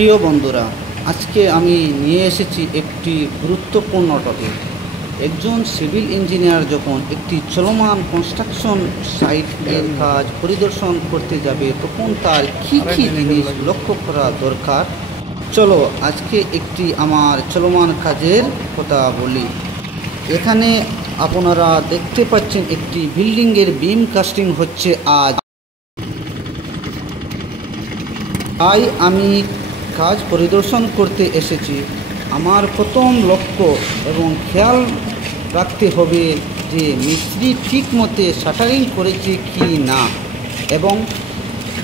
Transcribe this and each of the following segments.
প্রিয় বন্ধুরা, আজকে আমি নিয়ে এসেছি একটি গুরুত্বপূর্ণ টপিক। একজন সিভিল ইঞ্জিনিয়ার যখন একটি চলমান কনস্ট্রাকশন সাইটের কাজ পরিদর্শন করতে যাবে তখন তার কী কী জিনিস লক্ষ্য করা দরকার। চলো আজকে একটি আমার চলমান কাজের কথা বলি। এখানে আপনারা দেখতে পাচ্ছেন একটি বিল্ডিংয়ের বিম কাস্টিং হচ্ছে আজ। তাই আমি কাজ পরিদর্শন করতে এসেছি। আমার প্রথম লক্ষ্য এবং খেয়াল রাখতে হবে যে মিস্ত্রি ঠিক মতো শাটারিং করেছে কি না এবং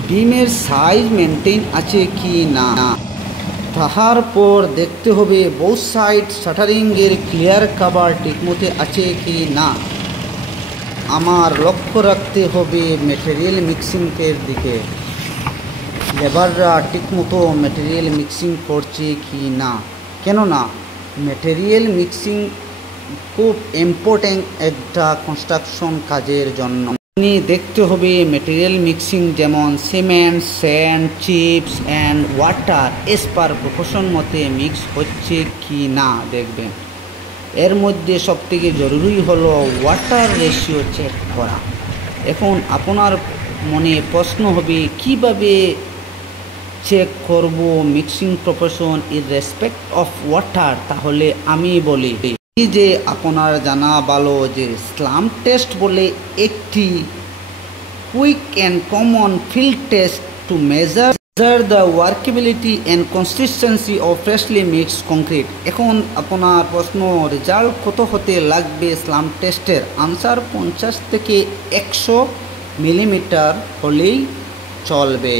বিমের সাইজ মেনটেন আছে কি না। তাহার পর দেখতে হবে বোথ সাইড শাটারিংয়ের ক্লিয়ার কভার ঠিকমতো আছে কি না। আমার লক্ষ্য রাখতে হবে মেটেরিয়াল মিক্সিংয়ের দিকে, লেবাররা ঠিকমতো মেটেরিয়াল মিক্সিং করছে কি না, কেননা মেটেরিয়াল মিক্সিং খুব ইম্পর্ট্যান্ট একটা কনস্ট্রাকশন কাজের জন্য। দেখতে হবে মেটেরিয়াল মিক্সিং যেমন cement, sand, chips and water as per proportion মতে মিক্স হচ্ছে কি না দেখবেন। এর মধ্যে সবথেকে জরুরি হলো ওয়াটার রেশিও চেক করা। এখন আপনার মনে প্রশ্ন হবে কিভাবে চেক করব mixing proportion in respect of water. তাহলে আমি বলি যে আপনার জানা ভালো যে স্লাম টেস্ট বলে একটি quick and common field test to measure the workability and consistency of freshly mixed concrete. এখন আপনার প্রশ্ন রেজাল্ট কত হতে লাগবে স্লাম টেস্টের? আনসার 50 থেকে 100 মিলিমিটার হলেই চলবে।